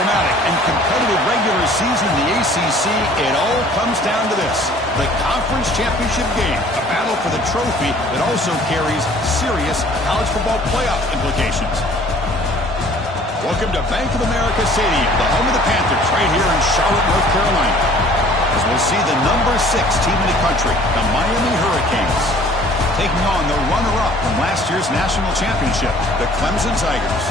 dramatic and competitive regular season in the ACC, it all comes down to this: the conference championship game, a battle for the trophy that also carries serious college football playoff implications. Welcome to Bank of America Stadium, the home of the Panthers, right here in Charlotte, North Carolina, as we'll see the number 6 team in the country, the Miami Hurricanes, taking on the runner-up from last year's national championship, the Clemson Tigers.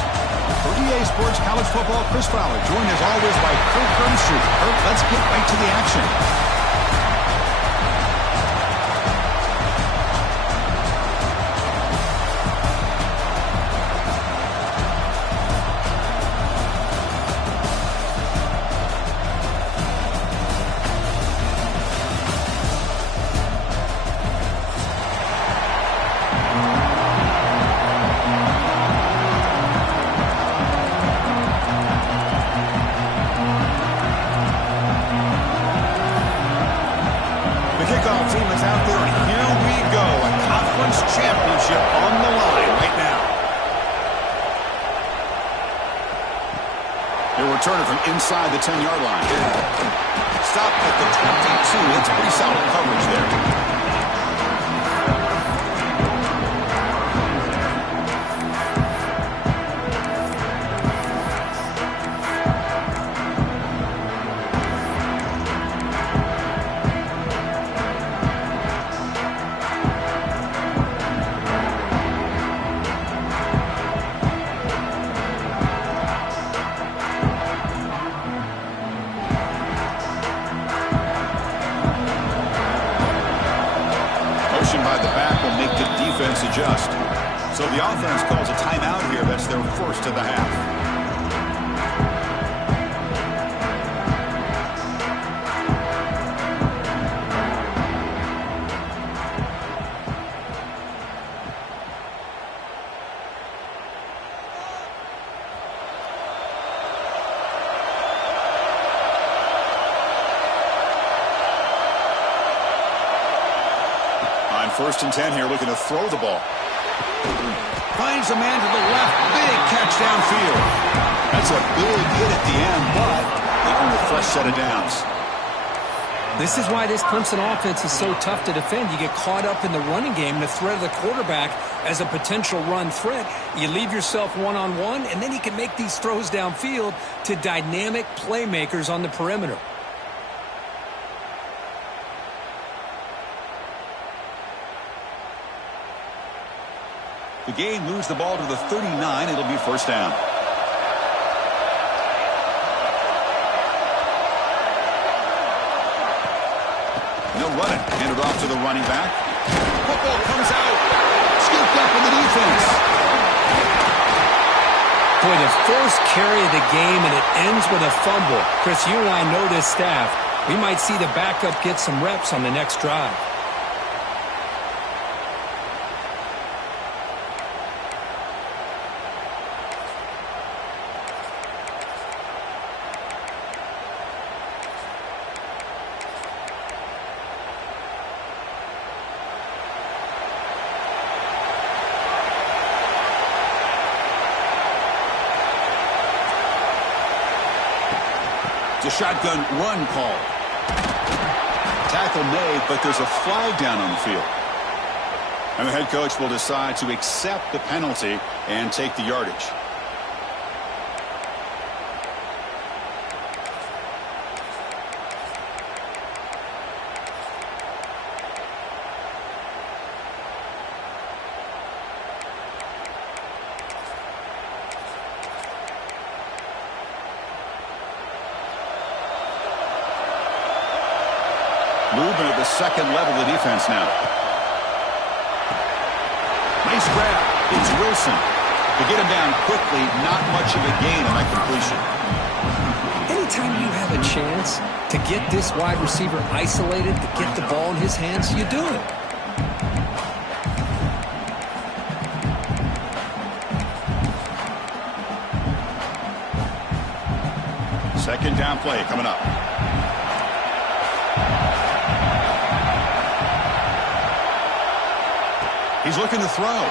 For EA Sports College Football, Chris Fowler, joined as always by Kirk Herbstreit. Kirk, let's get right to the action. Returner from inside the 10-yard line. Stopped at the 22. That's pretty solid coverage there. Adjust. So the offense calls a timeout here. That's their first of the half. First and 10 here, looking to throw the ball. Finds a man to the left. Big catch downfield. That's a big hit at the end, but they earn a fresh set of downs. This is why this Clemson offense is so tough to defend. You get caught up in the running game and the threat of the quarterback as a potential run threat. You leave yourself one-on-one, and then you can make these throws downfield to dynamic playmakers on the perimeter. The game moves the ball to the 39. It'll be first down. No running. Handed off to the running back. Football comes out. Scooped up in the defense. Boy, the first carry of the game, and it ends with a fumble. Chris, you and I know this staff. We might see the backup get some reps on the next drive. It's a shotgun run call. Tackle made, but there's a flag down on the field. And the head coach will decide to accept the penalty and take the yardage. Movement at the second level of the defense now. Nice grab. It's Wilson. To get him down quickly, not much of a gain on that completion. Anytime you have a chance to get this wide receiver isolated, to get the ball in his hands, you do it. Second down play coming up. He's looking to throw.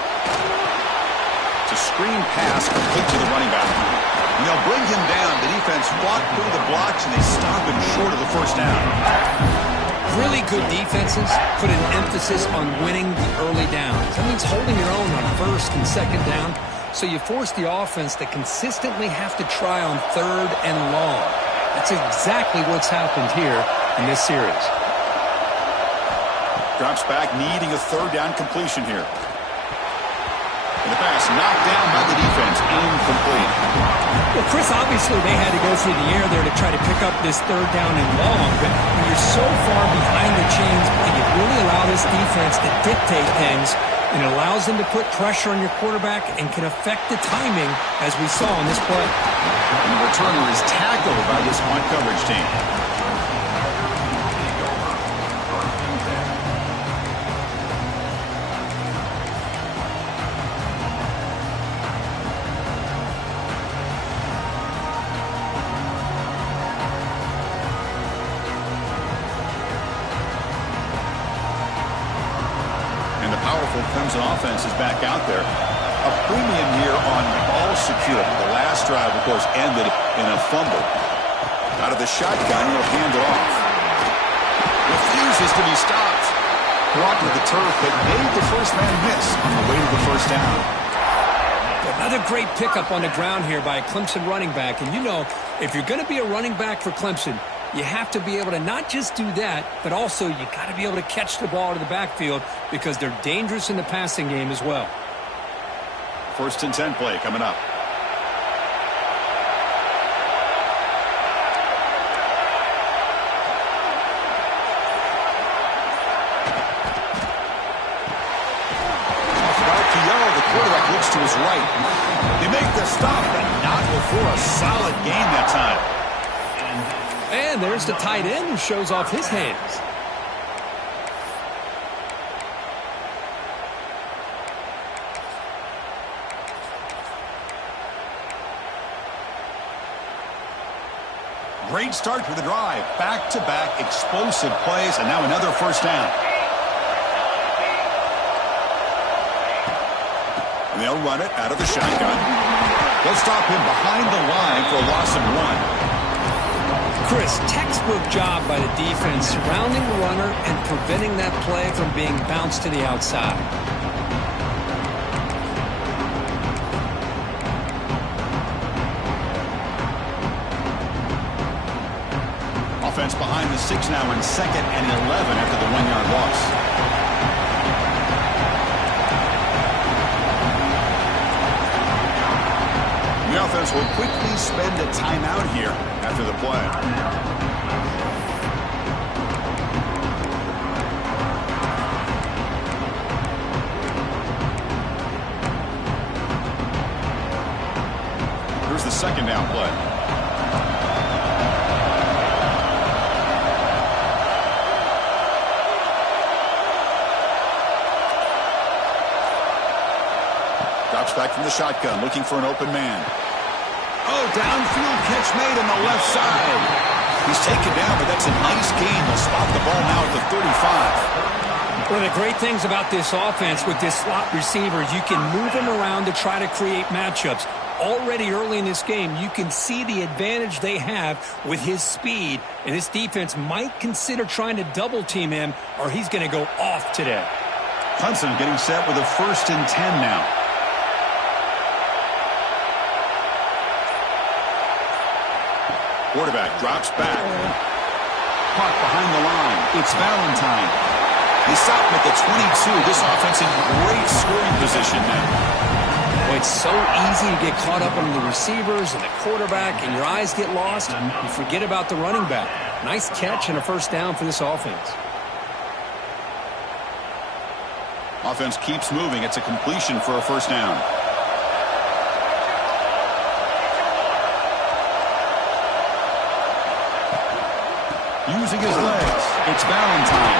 It's a screen pass complete to the running back. And they'll bring him down. The defense fought through the blocks, and they stop him short of the first down. Really good defenses put an emphasis on winning the early downs. That means holding your own on first and second down. So you force the offense to consistently have to try on third and long. That's exactly what's happened here in this series. Drops back, needing a third down completion here. And the pass knocked down by the defense, incomplete. Well, Chris, obviously they had to go through the air there to try to pick up this third down and long, but when you're so far behind the chains, you really allow this defense to dictate things, and it allows them to put pressure on your quarterback and can affect the timing, as we saw in this play. And the returner is tackled by this punt coverage team. Clemson offense is back out there. A premium here on ball security. The last drive, of course, ended in a fumble. Out of the shotgun, he'll hand it off. Refuses to be stopped. Brought to the turf, but made the first man miss on the way to the first down. Another great pickup on the ground here by a Clemson running back. And you know, if you're going to be a running back for Clemson, you have to be able to not just do that, but also you got to be able to catch the ball to the backfield because they're dangerous in the passing game as well. 1st and 10 play coming up. Off route to Yellow, the quarterback looks to his right. They make the stop, but not before a solid gain that time. And there's the tight end who shows off his hands. Great start to the drive. Back-to-back explosive plays, and now another first down. And they'll run it out of the shotgun. They'll stop him behind the line for a loss of 1. Chris, textbook job by the defense surrounding the runner and preventing that play from being bounced to the outside. Offense behind the 6 now in 2nd and 11 after the 1-yard loss. The offense will quickly spend a timeout here after the play. Here's the 2nd down play. Drops back from the shotgun, looking for an open man. Oh, downfield catch made on the left side. He's taken down, but that's a nice gain. They'll spot the ball now at the 35. One of the great things about this offense with this slot receiver, you can move him around to try to create matchups. Already early in this game, you can see the advantage they have with his speed, and this defense might consider trying to double-team him, or he's going to go off today. Clemson getting set with a 1st and 10 now. Quarterback drops back. Caught behind the line. It's Valentine. They stop him at the 22. This offense in great scoring position now. Well, it's so easy to get caught up on the receivers and the quarterback, and your eyes get lost. You forget about the running back. Nice catch and a first down for this offense. Offense keeps moving. It's a completion for a first down. Using his legs, it's Valentine.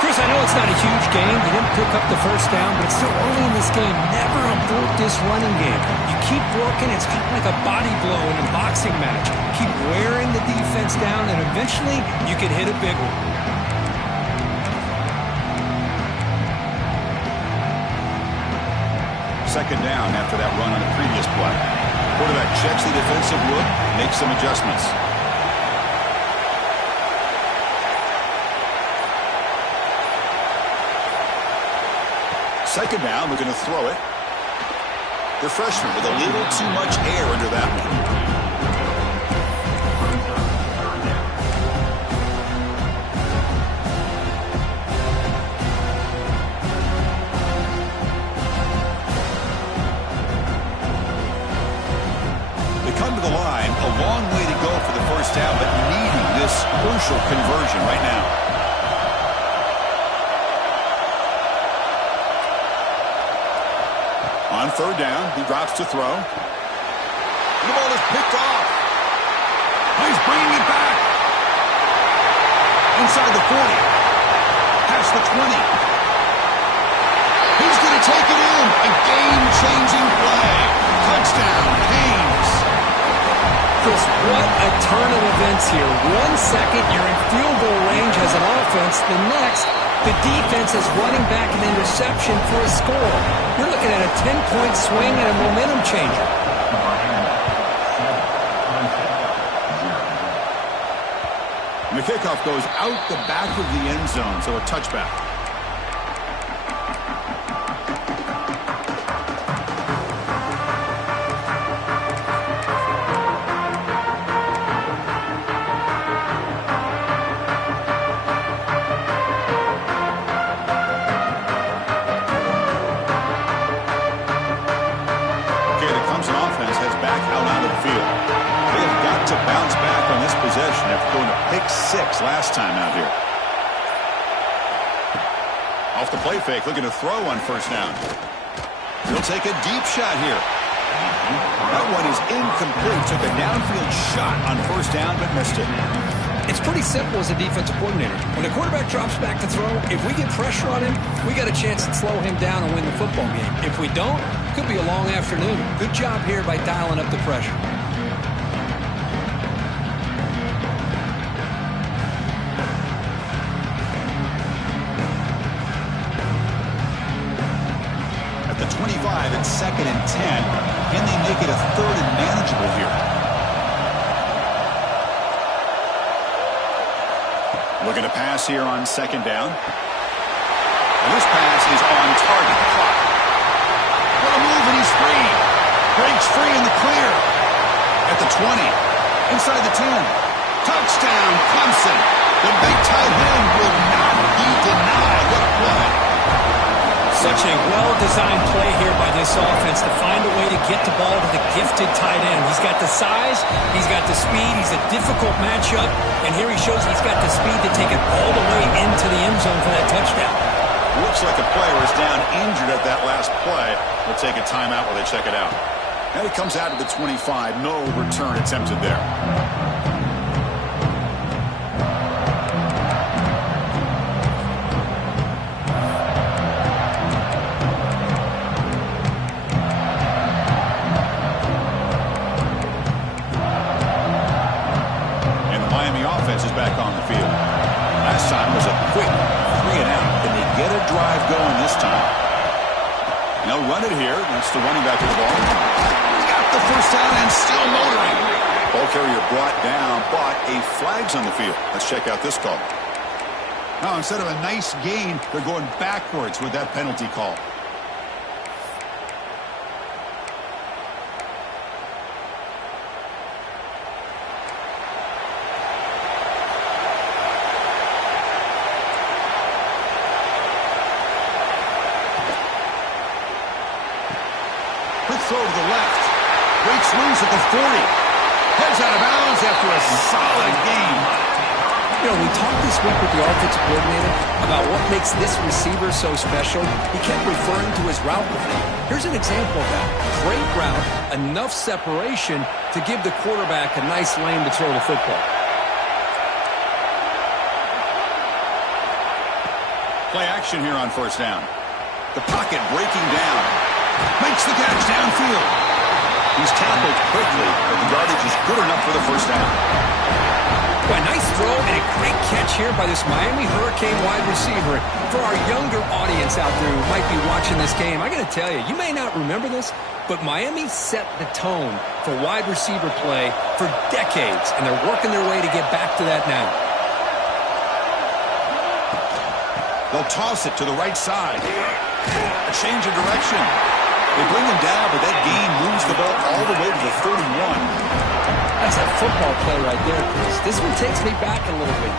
Chris, I know it's not a huge game. They didn't pick up the first down, but it's still early in this game. Never abort this running game. You keep working. It's kind of like a body blow in a boxing match. Keep wearing the defense down, and eventually you can hit a big one. second down after that run on the previous play. Quarterback checks the defensive look, makes some adjustments. Second down, we're going to throw it. The freshman with a little too much air under that one. A long way to go for the first down, but needing this crucial conversion right now. On third down, he drops to throw. The ball is picked off. He's bringing it back. Inside the 40. Past the 20. He's going to take it in. A game-changing play. Touchdown, Canes. Chris, what a turn of events here. 1 second, you're in field goal range as an offense. The next, the defense is running back an interception for a score. You're looking at a 10-point swing and a momentum changer. And the kickoff goes out the back of the end zone, so a touchback. Last time out here. Off the play fake, looking to throw on first down. He'll take a deep shot here. That one is incomplete. Took a downfield shot on first down, but missed it. It's pretty simple as a defensive coordinator. When the quarterback drops back to throw, if we get pressure on him, we got a chance to slow him down and win the football game. If we don't, it could be a long afternoon. Good job here by dialing up the pressure. At the 25, it's 2nd and 10. Can they make it a 3rd and manageable here? Looking to pass here on 2nd down. And this pass is on target. Clock. What a move, and he's free. Breaks free in the clear. At the 20. Inside the 10. Touchdown, Clemson. The big tight end will not be denied. What a play. Such a well-designed play here by this offense to find a way to get the ball to the gifted tight end. He's got the size, he's got the speed, he's a difficult matchup, and here he shows he's got the speed to take it all the way into the end zone for that touchdown. Looks like a player is down injured at that last play. We'll take a timeout while they check it out. And he comes out to the 25. No return attempted there. Is back on the field. Last time was a quick 3 and out. Can they get a drive going this time? They'll run it here. That's the running back of the ball. Got the first down and still motoring. Ball carrier brought down, but a flag's on the field. Let's check out this call. Now, instead of a nice gain, they're going backwards with that penalty call. Throw to the left. Breaks loose at the 40. Heads out of bounds after a solid game. You know, we talked this week with the offensive coordinator about what makes this receiver so special. He kept referring to his route running. Here's an example of that. Great route, enough separation to give the quarterback a nice lane to throw the football. Play action here on first down. The pocket breaking down. Makes the catch downfield. He's tackled quickly, but the yardage is good enough for the first down. Well, nice throw and a great catch catch here by this Miami Hurricane wide receiver. For our younger audience out there who might be watching this game, I got to tell you, you may not remember this, but Miami set the tone for wide receiver play for decades, and they're working their way to get back to that now. They'll toss it to the right side. A change of direction. They bring him down, but that gain moves the ball all the way to the 31. That's a football play right there, Chris. This one takes me back a little bit.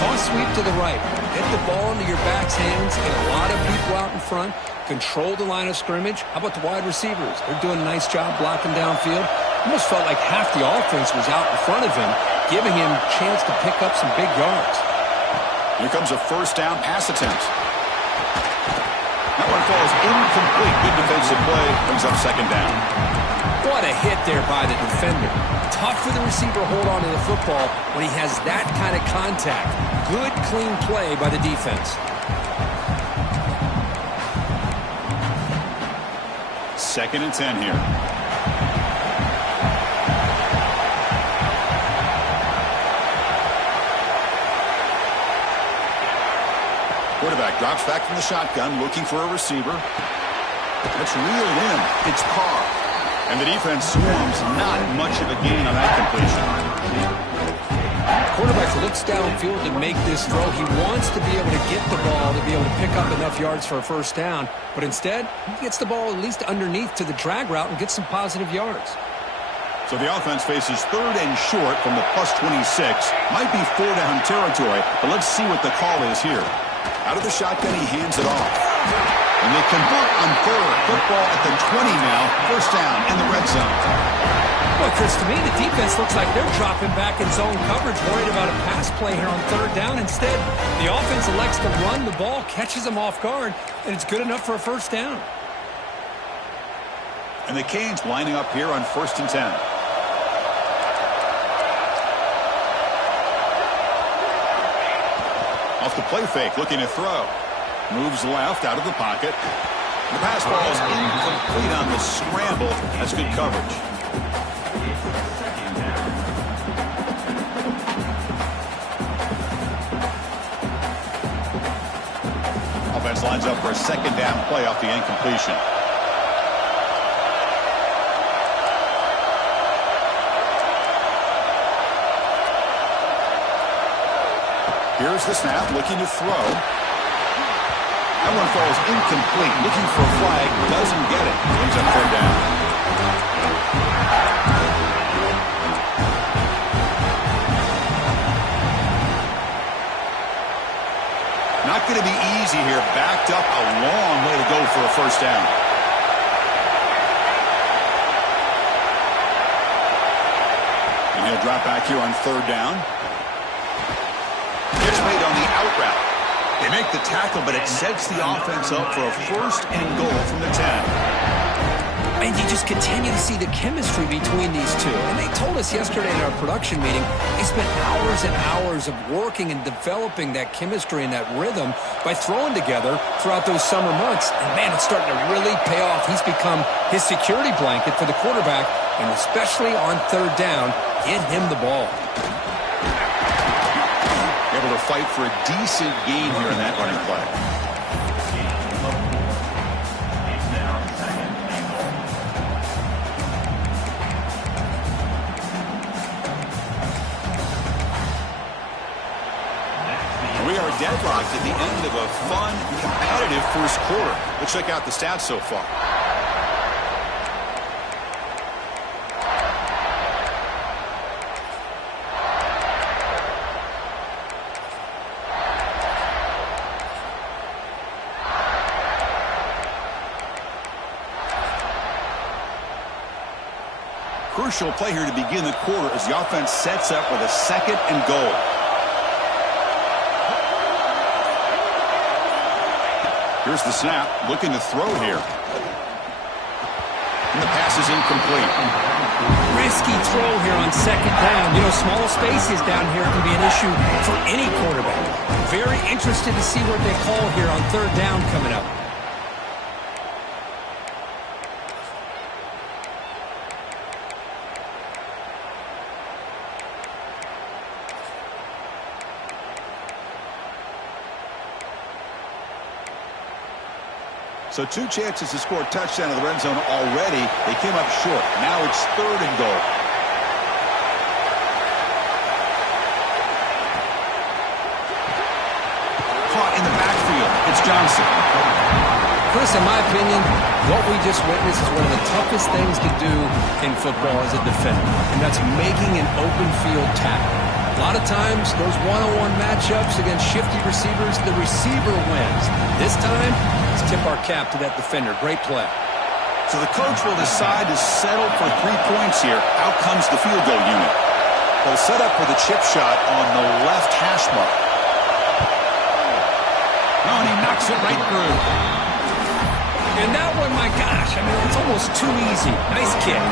Toss sweep to the right. Get the ball into your back's hands. Get a lot of people out in front. Control the line of scrimmage. How about the wide receivers? They're doing a nice job blocking downfield. Almost felt like half the offense was out in front of him, giving him a chance to pick up some big yards. Here comes a first down pass attempt. That one falls incomplete. Good defensive play. Brings up second down. What a hit there by the defender. Tough for the receiver to hold on to the football when he has that kind of contact. Good, clean play by the defense. Second and 10 here. Quarterback drops back from the shotgun, looking for a receiver. It's reeled in. It's Carr. And the defense swarms. Not much of a gain on that completion. Quarterback looks downfield to make this throw. He wants to be able to get the ball to be able to pick up enough yards for a first down. But instead, he gets the ball at least underneath to the drag route and gets some positive yards. So the offense faces third and short from the plus 26. Might be 4-down territory, but let's see what the call is here. Out of the shotgun, he hands it off. And they convert on third. Football at the 20 now. First down in the red zone. Well, Chris, to me, the defense looks like they're dropping back in zone coverage, worried about a pass play here on third down. Instead, the offense elects to run the ball, catches them off guard, and it's good enough for a first down. And the Canes lining up here on first and 10. Off the play fake, looking to throw. Moves left out of the pocket. The pass ball is incomplete on the scramble. That's good coverage. Offense lines up for a second down play off the incompletion. Here's the snap, looking to throw. That one falls incomplete. Looking for a flag, doesn't get it. Brings up third down. Not going to be easy here. Backed up a long way to go for a first down. And he'll drop back here on third down. It's made on the out route. They make the tackle, but it sets the offense up for a first and goal from the 10. And you just continue to see the chemistry between these two. And they told us yesterday at our production meeting, they spent hours and hours of working and developing that chemistry and that rhythm by throwing together throughout those summer months. And, man, it's starting to really pay off. He's become his security blanket for the quarterback, and especially on third down, get him the ball. Able to fight for a decent gain here in that running play. We are deadlocked at the end of a fun, competitive first quarter. Let's check out the stats so far. Crucial play here to begin the quarter as the offense sets up with a second and goal. Here's the snap, looking to throw here. And the pass is incomplete. Risky throw here on second down. You know, small spaces down here can be an issue for any quarterback. Very interested to see what they call here on third down coming up. So 2 chances to score a touchdown in the red zone already. They came up short. Now it's 3rd and goal. Caught in the backfield. It's Johnson. Chris, in my opinion, what we just witnessed is one of the toughest things to do in football as a defender, and that's making an open field tackle. A lot of times, those one-on-one matchups against shifty receivers, the receiver wins. This time, let's tip our cap to that defender. Great play. So the coach will decide to settle for 3 points here. Out comes the field goal unit. They'll set up for the chip shot on the left hash mark. Oh, and he knocks it right through. And that one, my gosh, I mean, it's almost too easy. Nice kick.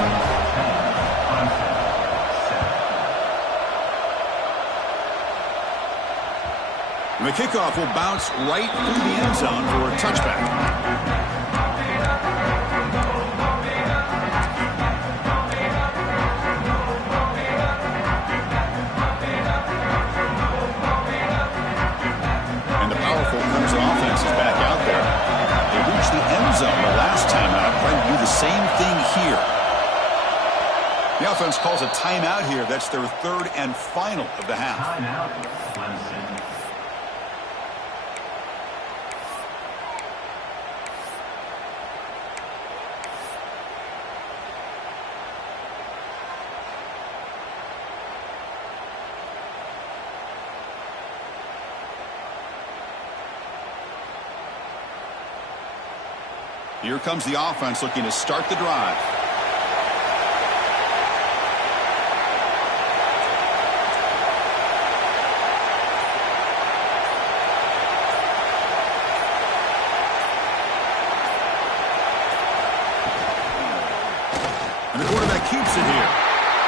And the kickoff will bounce right through the end zone for a touchback. And the powerful Clemson offense is back out there. They reached the end zone the last time out, trying to do the same thing here. The offense calls a timeout here. That's their 3rd and final of the half. Timeout, Clemson. Here comes the offense looking to start the drive. And the quarterback keeps it here.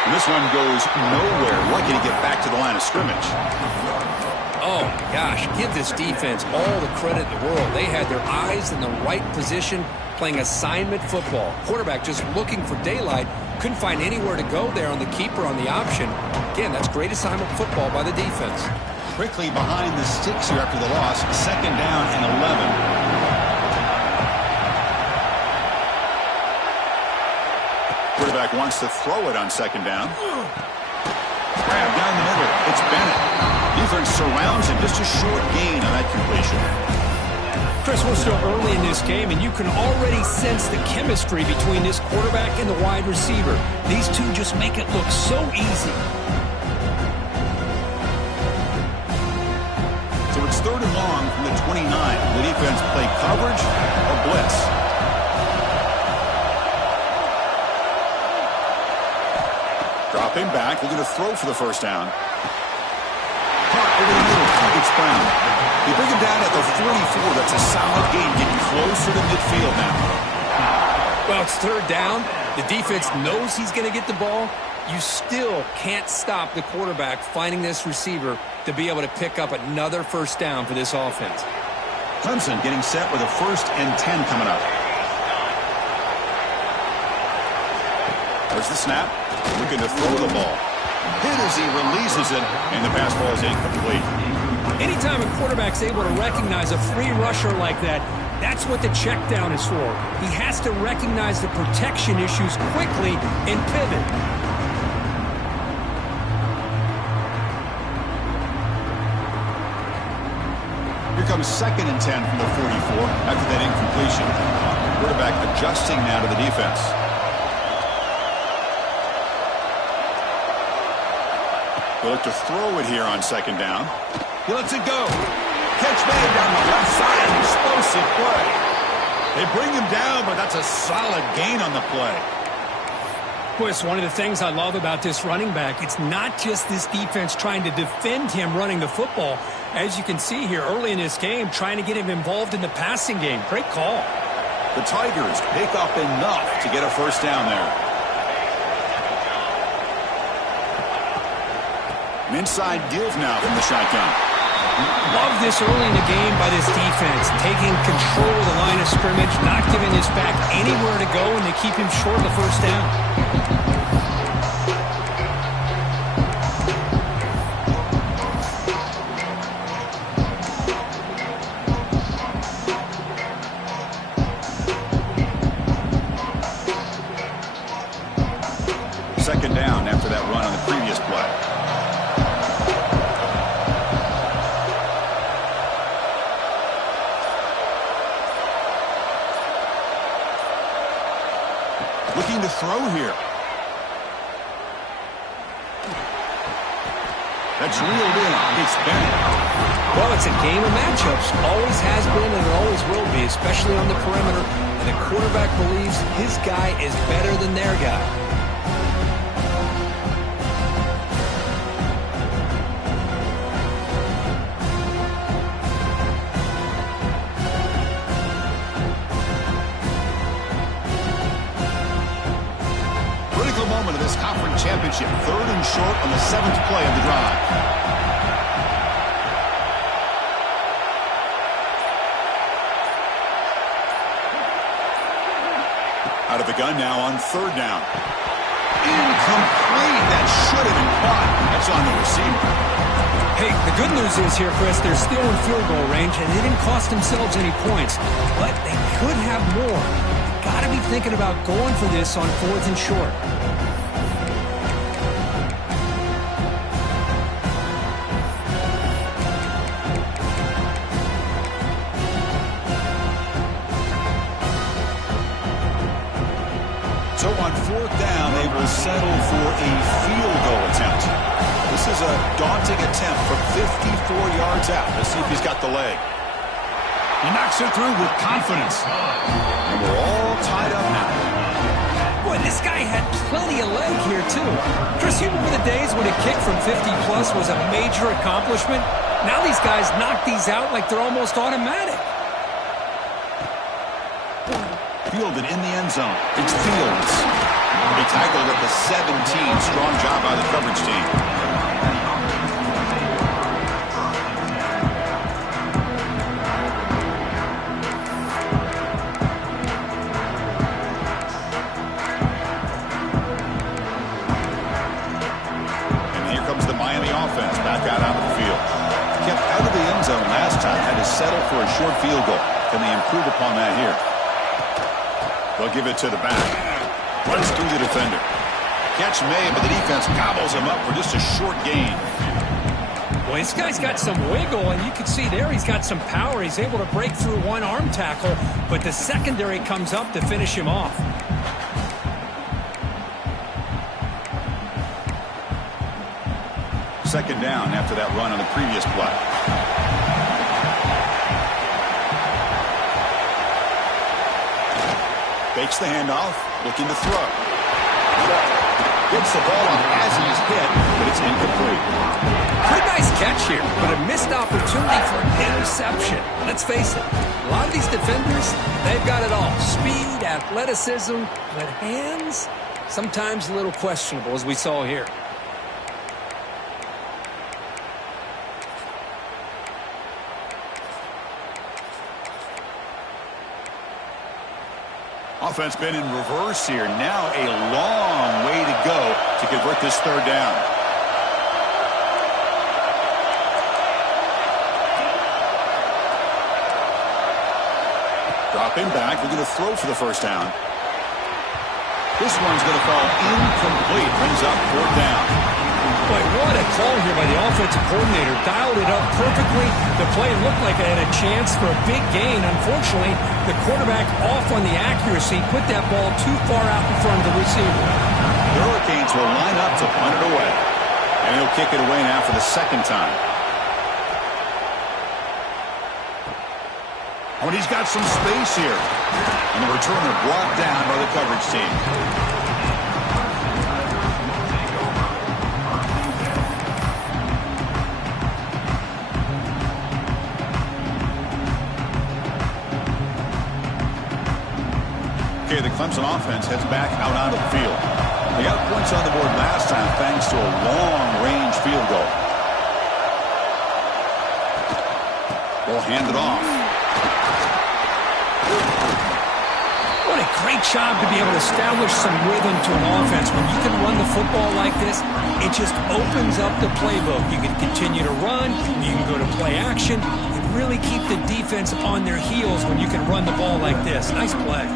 And this one goes nowhere. Lucky to get back to the line of scrimmage. Oh, my gosh, give this defense all the credit in the world. They had their eyes in the right position, playing assignment football. Quarterback just looking for daylight. Couldn't find anywhere to go there on the keeper on the option. Again, that's great assignment football by the defense. Quickly behind the sticks here after the loss. 2nd down and 11. Quarterback wants to throw it on 2nd down. Grab down the middle. It's Bennett. Defense surrounds him. Just a short gain on that completion. Chris, we're still early in this game, and you can already sense the chemistry between this quarterback and the wide receiver. These two just make it look so easy. So it's 3rd and long from the 29. The defense play coverage or blitz. Dropping back, looking to throw for the 1st down. Caught over the middle. It's Brown. They bring him down at the 44. That's a solid gain, getting closer to midfield now. Well, it's 3rd down. The defense knows he's going to get the ball. You still can't stop the quarterback finding this receiver to be able to pick up another 1st down for this offense. Clemson getting set with a 1st and 10 coming up. There's the snap. Looking to throw the ball. Hit as he releases it, and the pass ball is incomplete. Anytime a quarterback's able to recognize a free rusher like that, that's what the check down is for. He has to recognize the protection issues quickly and pivot. Here comes 2nd and 10 from the 44 after that incompletion. Quarterback adjusting now to the defense. They look to throw it here on 2nd down. He lets it go. Catch made down the left side. Explosive play. They bring him down, but that's a solid gain on the play. Boy, it's one of the things I love about this running back. It's not just this defense trying to defend him running the football. As you can see here early in this game, trying to get him involved in the passing game. Great call. The Tigers pick up enough to get a 1st down there. An inside give now from the shotgun. Love this early in the game by this defense. Taking control of the line of scrimmage, not giving this back anywhere to go, and they keep him short of the 1st down. looking to throw here. That's reeled in. It's Bennett. Well, it's a game of matchups. Always has been and it always will be, especially on the perimeter. And the quarterback believes his guy is better than their guy. Critical moment of this conference championship. 3rd and short on the 7th play of the drive. Out of the gun now on 3rd down. Incomplete. That should have been caught. That's on the receiver. Hey, the good news is here, Chris, they're still in field goal range, and they didn't cost themselves any points. But they could have more. Got to be thinking about going for this on 4th and short. So on 4th down, they will settle for a field goal attempt. This is a daunting attempt from 54 yards out. Let's see if he's got the leg. He knocks it through with confidence. And we're all tied up now. Boy, this guy had plenty of leg here, too. Chris, you remember the days when a kick from 50-plus was a major accomplishment? Now these guys knock these out like they're almost automatic. Fielded in the end zone. It's Fields. He tackled at the 17. Strong job by the coverage team. And here comes the Miami offense back out onto the field. Kept out of the end zone last time. Had to settle for a short field goal. Can they improve upon that here? They'll give it to the back. Runs through the defender. Catch made, but the defense gobbles him up for just a short gain. Well, this guy's got some wiggle, and you can see there he's got some power. He's able to break through one arm tackle, but the secondary comes up to finish him off. Second down after that run on the previous play. Fakes the handoff, looking to throw. Gets the ball off as he's hit, but it's incomplete. Pretty nice catch here, but a missed opportunity for an interception. Let's face it, a lot of these defenders, they've got it all. Speed, athleticism, but hands, sometimes a little questionable, as we saw here. Offense been in reverse here. Now a long way to go to convert this 3rd down. Dropping back. We're going to throw for the 1st down. This one's going to fall incomplete. Brings up 4th down. Boy, what a call here by the offensive coordinator. Dialed it up perfectly. The play looked like it had a chance for a big gain. Unfortunately, the quarterback off on the accuracy, put that ball too far out in front of the receiver. The Hurricanes will line up to punt it away. And he'll kick it away now for the 2nd time. Oh, and he's got some space here. And the returner brought down by the coverage team. Okay, the Clemson offense heads back out onto the field. They got points on the board last time thanks to a long-range field goal. Ball handed off. What a great job to be able to establish some rhythm to an offense. When you can run the football like this, it just opens up the playbook. You can continue to run, you can go to play action, and really keep the defense on their heels when you can run the ball like this. Nice play.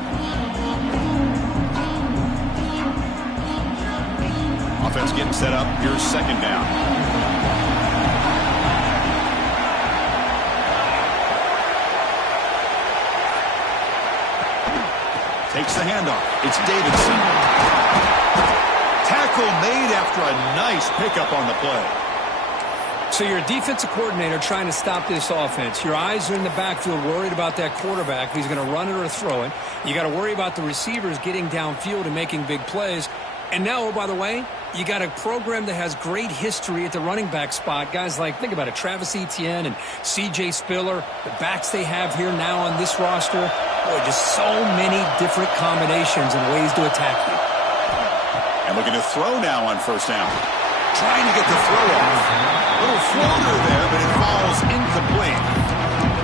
Offense getting set up. Here's 2nd down. Takes the handoff. It's Davidson. tackle made after a nice pickup on the play. So you're a defensive coordinator trying to stop this offense. Your eyes are in the backfield worried about that quarterback, if he's going to run it or throw it. You got to worry about the receivers getting downfield and making big plays. And now, oh, by the way, you got a program that has great history at the running back spot. Guys like, think about it, Travis Etienne and C.J. Spiller, the backs they have here now on this roster. Boy, just so many different combinations and ways to attack you. And looking to throw now on first down. Trying to get the throw off. Little floater there, but it falls incomplete.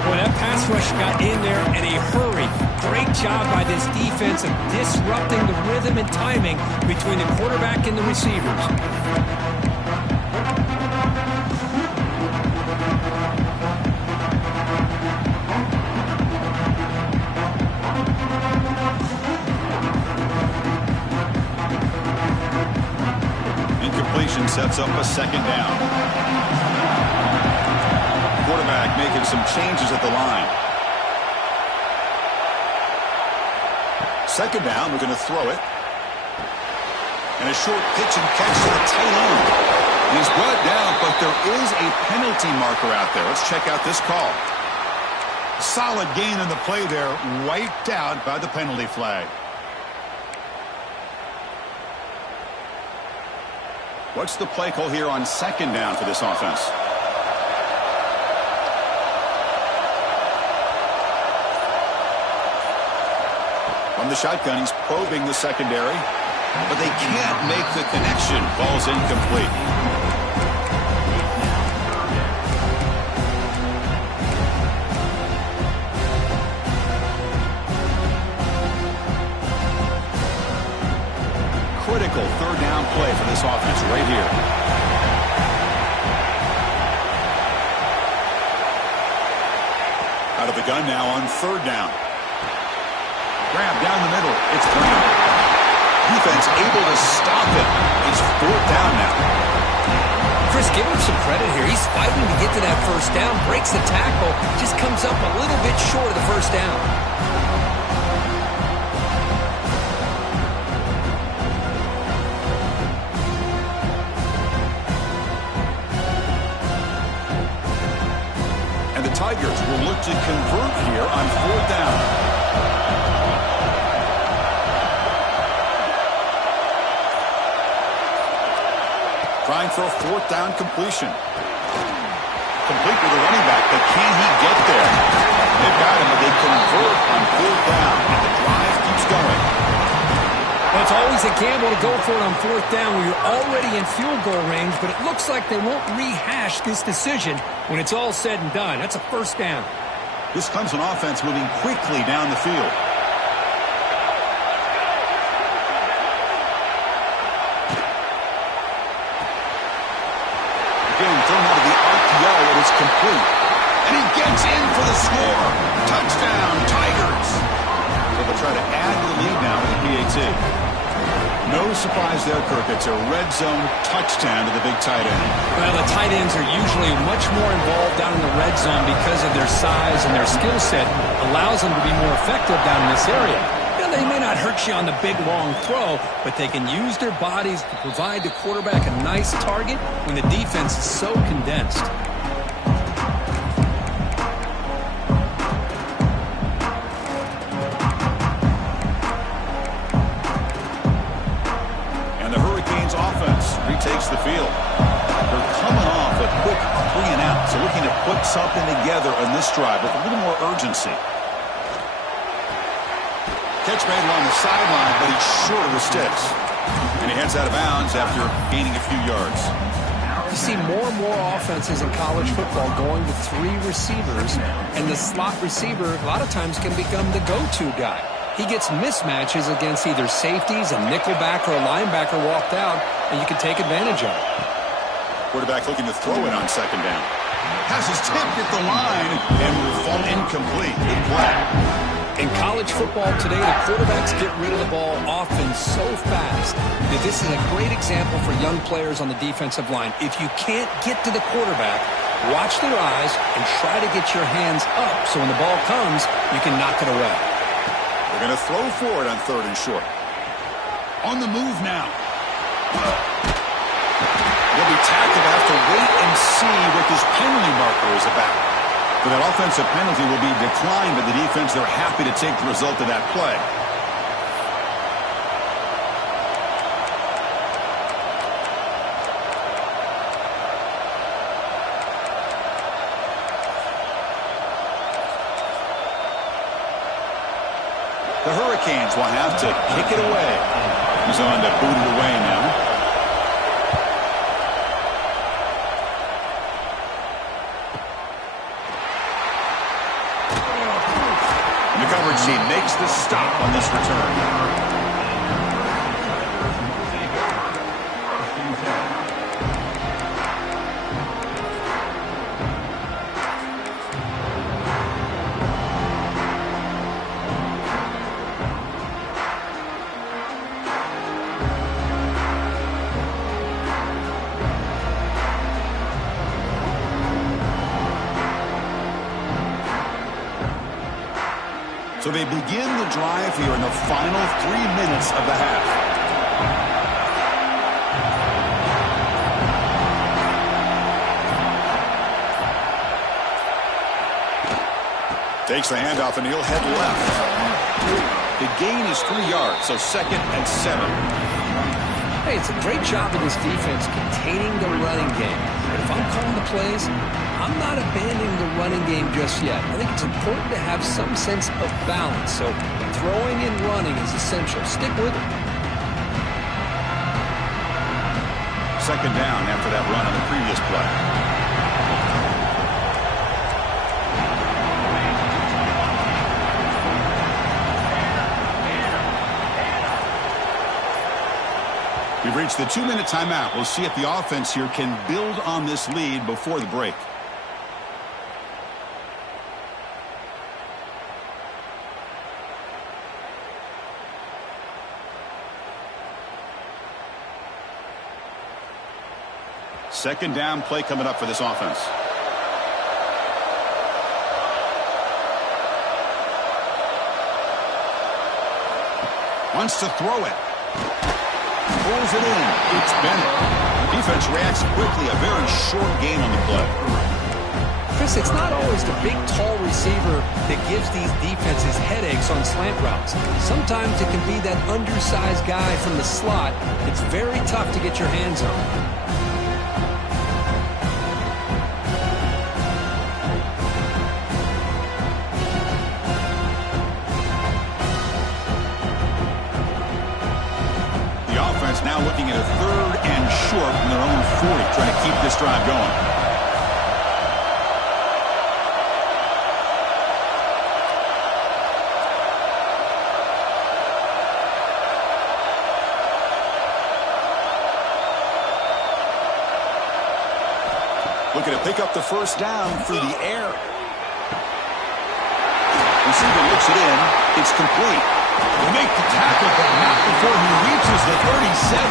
Boy, that pass rush got in there in a hurry. Great job by this defense of disrupting the rhythm and timing between the quarterback and the receivers. Incompletion sets up a second down. Quarterback making some changes at the line. Second down, we're going to throw it. And a short pitch and catch to the tight end. He's brought down, but there is a penalty marker out there. Let's check out this call. Solid gain in the play there, wiped out by the penalty flag. What's the play call here on second down for this offense? From the shotgun, he's probing the secondary, but they can't make the connection. Ball's incomplete. Critical third down play for this offense right here. Out of the gun now on third down. Grab down the middle. It's clean. Defense able to stop it. It's fourth down now. Chris, give him some credit here. He's fighting to get to that first down. Breaks the tackle. Just comes up a little bit short of the first down. And the Tigers will look to convert here on fourth down. Trying for a fourth down completion. Complete with a running back, but can he get there? They've got him, but they convert on fourth down, and the drive keeps going. Well, it's always a gamble to go for it on fourth down when you're already in field goal range, but it looks like they won't rehash this decision when it's all said and done. That's a first down. This Clemson offense moving quickly down the field. Thrown out of the RPO, and it's complete. And he gets in for the score. Touchdown, Tigers. So they'll try to add the lead now with the PAT. No surprise there, Kirk. It's a red zone touchdown to the big tight end. Well, the tight ends are usually much more involved down in the red zone because of their size and their skill set. Allows them to be more effective down in this area. They may not hurt you on the big, long throw, but they can use their bodies to provide the quarterback a nice target when the defense is so condensed. And the Hurricanes offense retakes the field. They're coming off a quick 3 and out, so looking to put something together on this drive with a little more urgency. Catch made along the sideline, but he's short of the sticks. And he heads out of bounds after gaining a few yards. You see more and more offenses in college football going to 3 receivers, and the slot receiver a lot of times can become the go-to guy. He gets mismatches against either safeties, a nickelback, or a linebacker walked out, and you can take advantage of it. Quarterback looking to throw it on second down. Has his tipped at the line and will fall incomplete. Good play. In college football today, the quarterbacks get rid of the ball often so fast that this is a great example for young players on the defensive line. If you can't get to the quarterback, watch their eyes and try to get your hands up so when the ball comes, you can knock it away. They're going to throw for it on third and short. On the move now. He'll be tackled. Have to wait and see what this penalty marker is about. So that offensive penalty will be declined by the defense. They're happy to take the result of that play. The Hurricanes will have to kick it away. He's on to boot it away now. And the coverage team makes the stop on this return. So they begin the drive here in the final 3 minutes of the half. Takes the handoff and he'll head left. The gain is 3 yards, so 2nd and 7. Hey, it's a great job of this defense containing the running game. But if I'm calling the plays, I'm not abandoning the running game just yet. I think it's important to have some sense of balance. So throwing and running is essential. Stick with it. 2nd down after that run on the previous play. We've reached the 2-minute timeout. We'll see if the offense here can build on this lead before the break. Second down play coming up for this offense. Wants to throw it. Pulls it in. It's Bennett. The defense reacts quickly. A very short gain on the play. Chris, it's not always the big, tall receiver that gives these defenses headaches on slant routes. Sometimes it can be that undersized guy from the slot. It's very tough to get your hands on. Now looking at a 3rd and short from their own 40, trying to keep this drive going. Looking to pick up the 1st down through the air. Receiver looks it in. It's complete. They make the tackle, but not before he reaches the 37.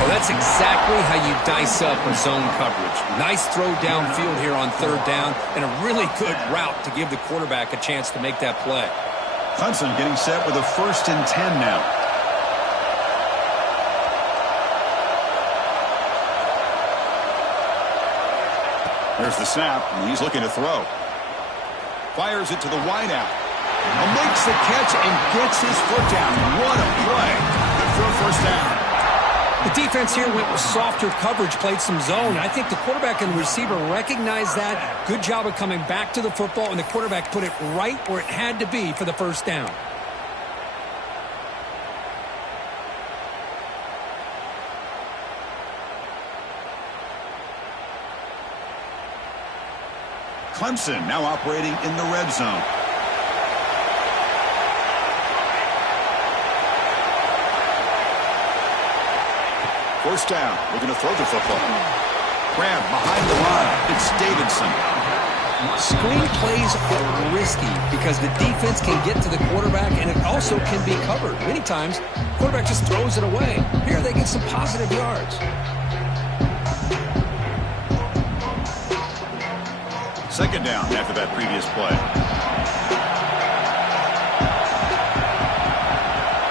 Well, that's exactly how you dice up a zone coverage. Nice throw downfield here on 3rd down, and a really good route to give the quarterback a chance to make that play. Clemson getting set with a 1st and 10 now. There's the snap, and he's looking to throw. Fires it to the wideout. Makes the catch and gets his foot down. What a play. Good for a 1st down. The defense here went with softer coverage, played some zone. I think the quarterback and the receiver recognized that. Good job of coming back to the football, and the quarterback put it right where it had to be for the 1st down. Clemson now operating in the red zone. First down, looking to throw the football. Grab behind the line. It's Davidson. Screen plays are risky because the defense can get to the quarterback, and it also can be covered. Many times, the quarterback just throws it away. Here they get some positive yards. Second down after that previous play.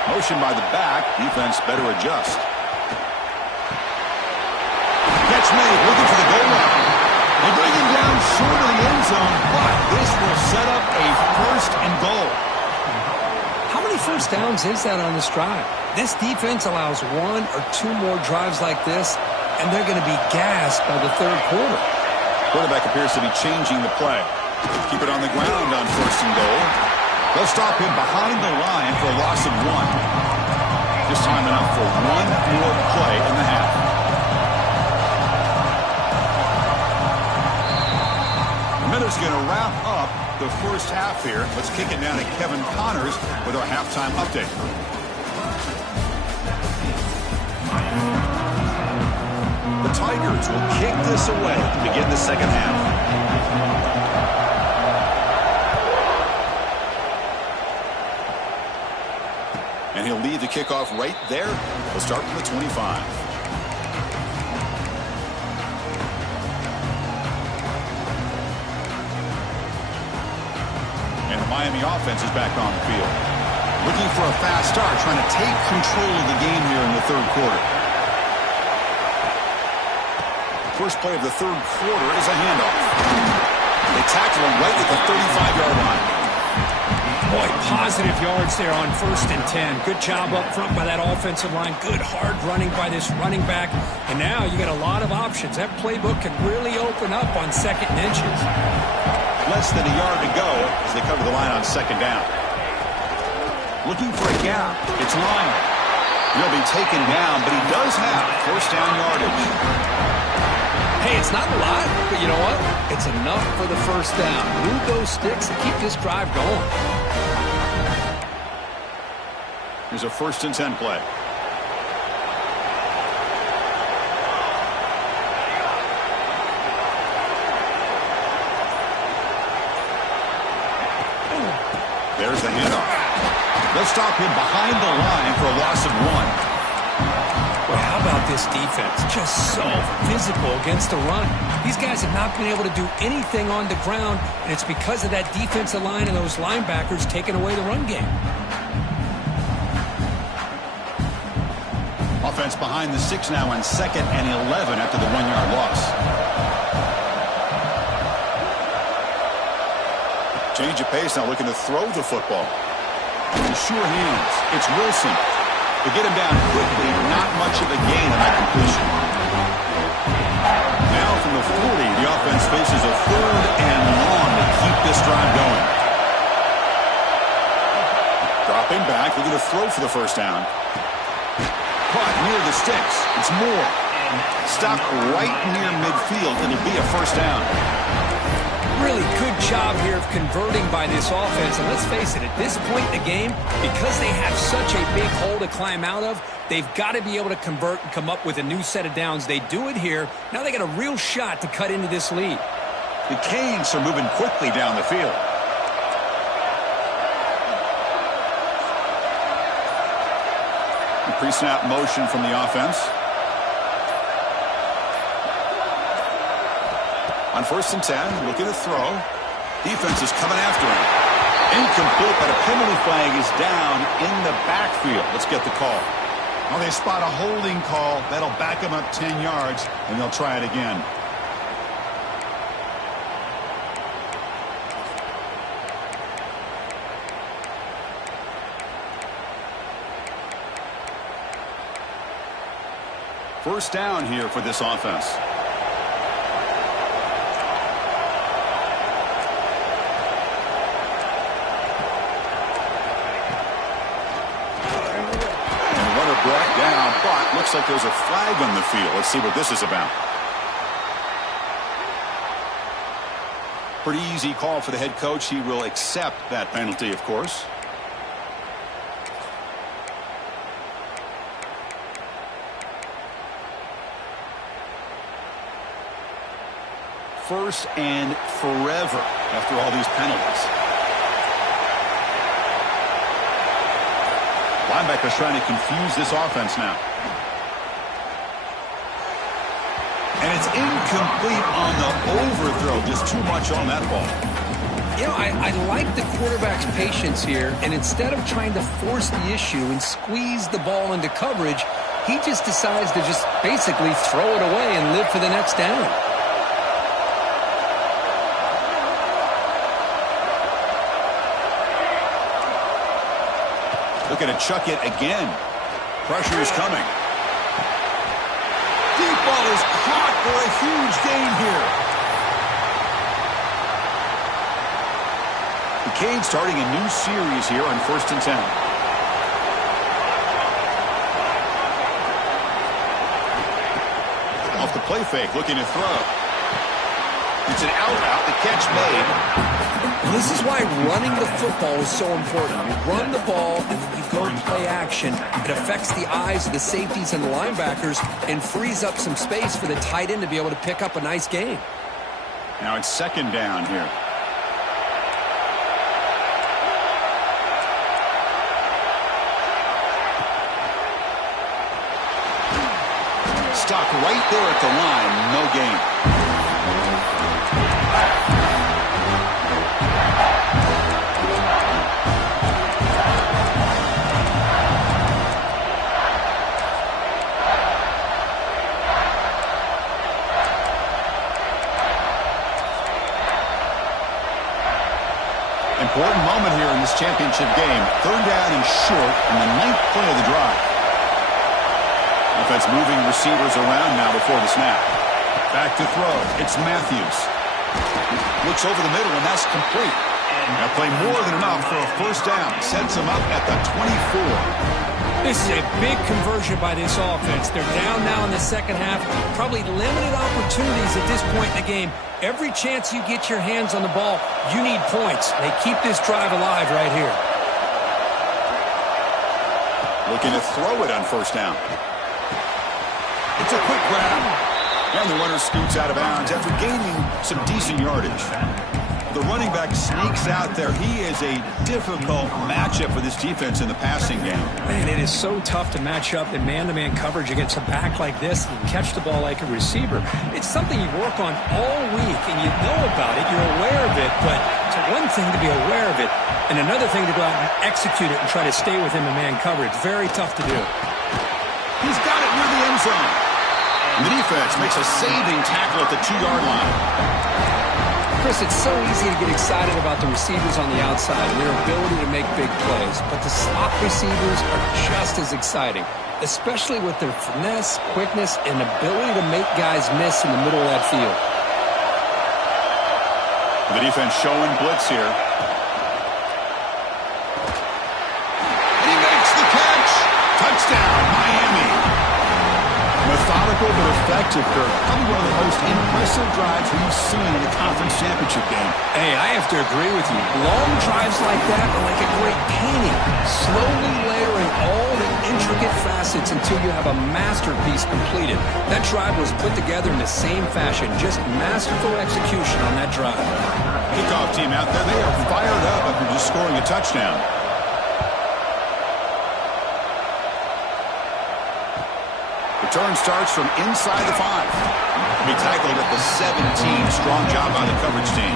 Motion by the back. Defense better adjust. end zone, but this will set up a 1st and goal. How many first downs is that on this drive? This defense allows 1 or 2 more drives like this, and they're going to be gassed by the 3rd quarter. Quarterback appears to be changing the play. Keep it on the ground on 1st and goal. They'll stop him behind the line for a loss of 1. Just time enough for 1 more play in the half. A minute's going to wrap up the first half here. Let's kick it down to Kevin Connors with our halftime update. The Tigers will kick this away to begin the second half. And he'll lead the kickoff right there. We'll start from the 25. And the Miami offense is back on the field. Looking for a fast start, trying to take control of the game here in the 3rd quarter. First play of the 3rd quarter is a handoff. They tackle him right at the 35-yard line. Boy, positive yards there on 1st and 10. Good job up front by that offensive line. Good hard running by this running back. And now you got a lot of options. That playbook can really open up on 2nd and inches. Less than a yard to go as they cover the line on 2nd down. Looking for a gap. It's Lyon. He'll be taken down, but he does have 1st down yardage. Hey, it's not a lot, but you know what? It's enough for the 1st down. Move those sticks and keep this drive going. Here's a 1st and 10 play. There's the handoff. They'll stop him behind the line for a loss of 1. Well, how about this defense? Just so physical against the run. These guys have not been able to do anything on the ground, and it's because of that defensive line and those linebackers taking away the run game. Offense behind the 6 now on 2nd and 11 after the 1-yard loss. Change of pace now, looking to throw the football. Sure hands. It's Wilson. To get him down quickly, not much of a gain on that completion. Now from the 40, the offense faces a 3rd and long to keep this drive going. Dropping back, looking to throw for the 1st down. Caught near the sticks. It's Moore. Stopped right near midfield, and it'll be a 1st down. Really good job here of converting by this offense. And let's face it, at this point in the game, because they have such a big hole to climb out of, they've got to be able to convert and come up with a new set of downs. They do it here. Now they got a real shot to cut into this lead. The Canes are moving quickly down the field. Pre-snap motion from the offense. On 1st and 10, looking to throw. Defense is coming after him. Incomplete, but a penalty flag is down in the backfield. Let's get the call. Well, they spot a holding call. That'll back them up 10 yards, and they'll try it again. First down here for this offense. Brought down, but looks like there's a flag on the field. Let's see what this is about. Pretty easy call for the head coach. He will accept that penalty, of course. First and forever after all these penalties. Linebackers trying to confuse this offense now. And it's incomplete on the overthrow. Just too much on that ball. You know, I like the quarterback's patience here, and instead of trying to force the issue and squeeze the ball into coverage, he just decides to just basically throw it away and live for the next down. Looking to chuck it again. Pressure is coming. Deep ball is caught for a huge gain here. The Canes starting a new series here on 1st and 10. Off the play fake, looking to throw. It's an out, the catch made. This is why running the football is so important. You run the ball, and then you go and play action. It affects the eyes of the safeties and the linebackers and frees up some space for the tight end to be able to pick up a nice gain. Now it's 2nd down here. Stuck right there at the line, no gain. Important moment here in this championship game. 3rd down and short in the 9th play of the drive. Offense moving receivers around now before the snap. Back to throw. It's Matthews. Looks over the middle, and that's complete. Now play more than enough for a 1st down. Sets him up at the 24. This is a big conversion by this offense. They're down now in the 2nd half. Probably limited opportunities at this point in the game. Every chance you get your hands on the ball, you need points. They keep this drive alive right here. Looking to throw it on 1st down. It's a quick grab. And the runner scoots out of bounds after gaining some decent yardage. The running back sneaks out there. He is a difficult matchup for this defense in the passing game. Man, it is so tough to match up in man-to-man coverage against a back like this and catch the ball like a receiver. It's something you work on all week, and you know about it. You're aware of it, but it's one thing to be aware of it, and another thing to go out and execute it and try to stay with him in man coverage. Very tough to do. He's got it near the end zone. And the defense makes a saving tackle at the 2-yard line. Chris, it's so easy to get excited about the receivers on the outside and their ability to make big plays, but the slot receivers are just as exciting, especially with their finesse, quickness, and ability to make guys miss in the middle of that field. The defense showing blitz here. And he makes the catch. Touchdown, Miami. Methodical but effective, Kirk. Probably one of the most impressive drives we've seen in the conference championship game. Hey, I have to agree with you. Long drives like that are like a great painting. Slowly layering all the intricate facets until you have a masterpiece completed. That drive was put together in the same fashion. Just masterful execution on that drive. Kickoff team out there. They are fired up after just scoring a touchdown. Return starts from inside the 5. Will be tackled at the 17. Strong job by the coverage team.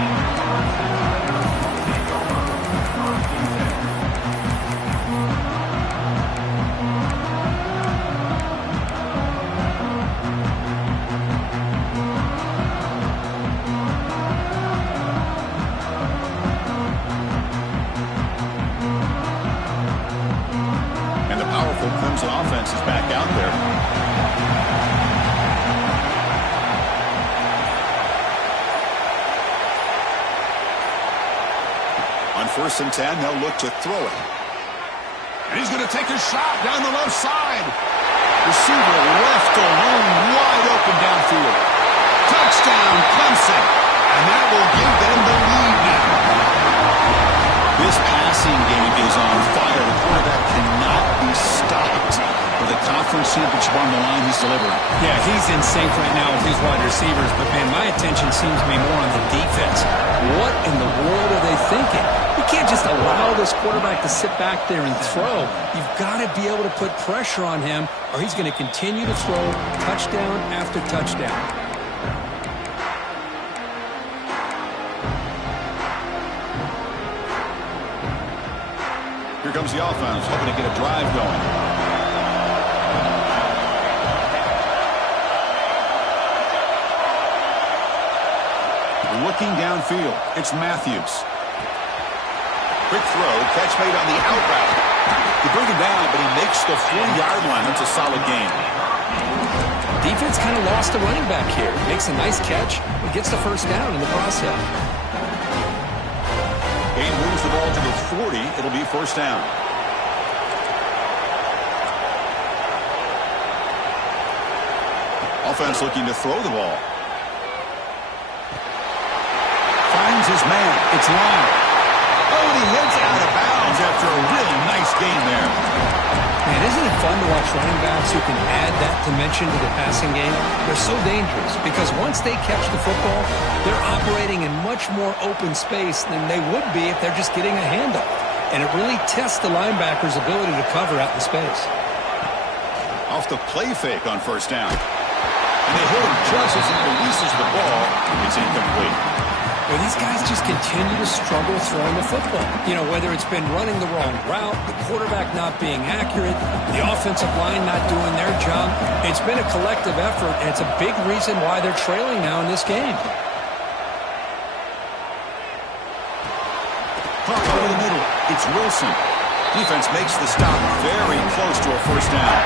And the powerful Clemson offense is back out there. On 1st and 10, they'll look to throw it. And he's going to take a shot down the left side. Receiver left alone, wide open downfield. Touchdown, Clemson. And that will give them the lead now. This passing game is on fire. The quarterback cannot be stopped. With a conference championship on the line, he's delivering. Yeah, he's in sync right now with his wide receivers, but, man, my attention seems to be more on the defense. What in the world are they thinking? You can't just allow this quarterback to sit back there and throw. You've got to be able to put pressure on him, or he's going to continue to throw touchdown after touchdown. Here comes the offense, hoping to get a drive going. Looking downfield, it's Matthews. Quick throw, catch made on the out route. You bring him down, but he makes the 40-yard line. That's a solid gain. Defense kind of lost a running back here. Makes a nice catch, but gets the first down in the process. Gain moves the ball to the 40. It'll be first down. Offense looking to throw the ball. Finds his man. It's long. Oh, and he heads out of bounds after a really nice gain there. Man, isn't it fun to watch running backs who can add that dimension to the passing game? They're so dangerous because once they catch the football, they're operating in much more open space than they would be if they're just getting a handoff. And it really tests the linebacker's ability to cover out in space. Off the play fake on first down. And they hit him just as he releases the ball. It's incomplete. Well, these guys just continue to struggle throwing the football. You know, whether it's been running the wrong route, the quarterback not being accurate, the offensive line not doing their job. It's been a collective effort, and it's a big reason why they're trailing now in this game. Clock over the middle. It's Wilson. Defense makes the stop very close to a first down.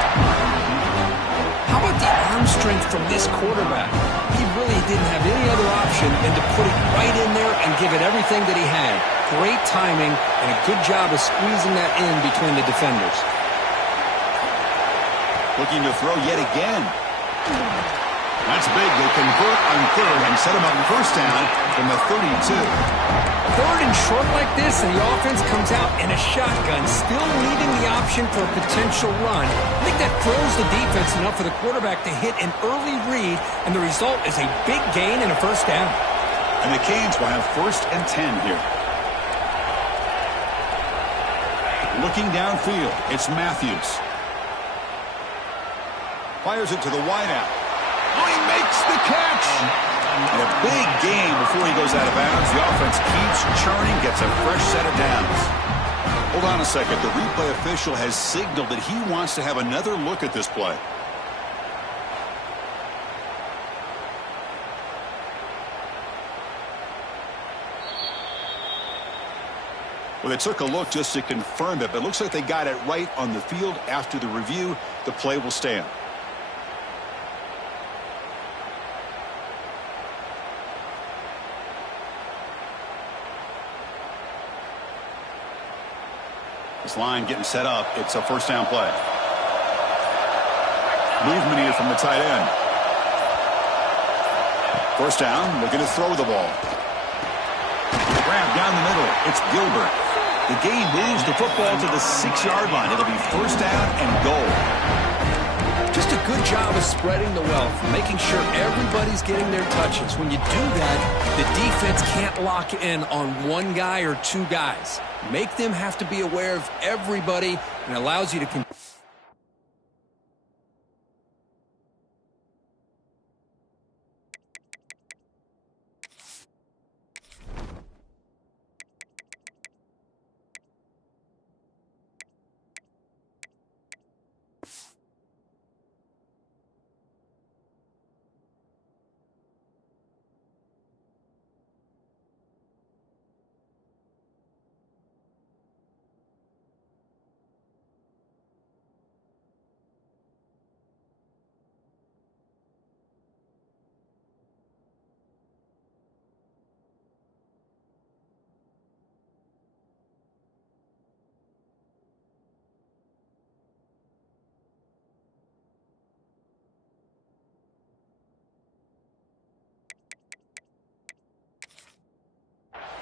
How about the arm strength from this quarterback? He really didn't have any other option than to put it right in there and give it everything that he had. Great timing and a good job of squeezing that in between the defenders. Looking to throw yet again. That's big. They convert on third and set him up first down from the 32. Third and short like this, and the offense comes out in a shotgun, still leaving the option for a potential run. I think that throws the defense enough for the quarterback to hit an early read, and the result is a big gain and a first down. And the Canes will have 1st and 10 here. Looking downfield, it's Matthews. Fires it to the wideout. Oh, he makes the catch! And a big gain before he goes out of bounds. The offense keeps churning, gets a fresh set of downs. Hold on a second. The replay official has signaled that he wants to have another look at this play. Well, they took a look just to confirm it, but it looks like they got it right on the field. After the review, the play will stand. This line getting set up. It's a first down play. Movement here from the tight end. First down, looking to throw the ball. Grab down the middle. It's Gilbert. The gain moves the football to the 6-yard line. It'll be first down and goal. Just a good job of spreading the wealth, making sure everybody's getting their touches. When you do that, the defense can't lock in on one guy or two guys. Make them have to be aware of everybody, and allows you to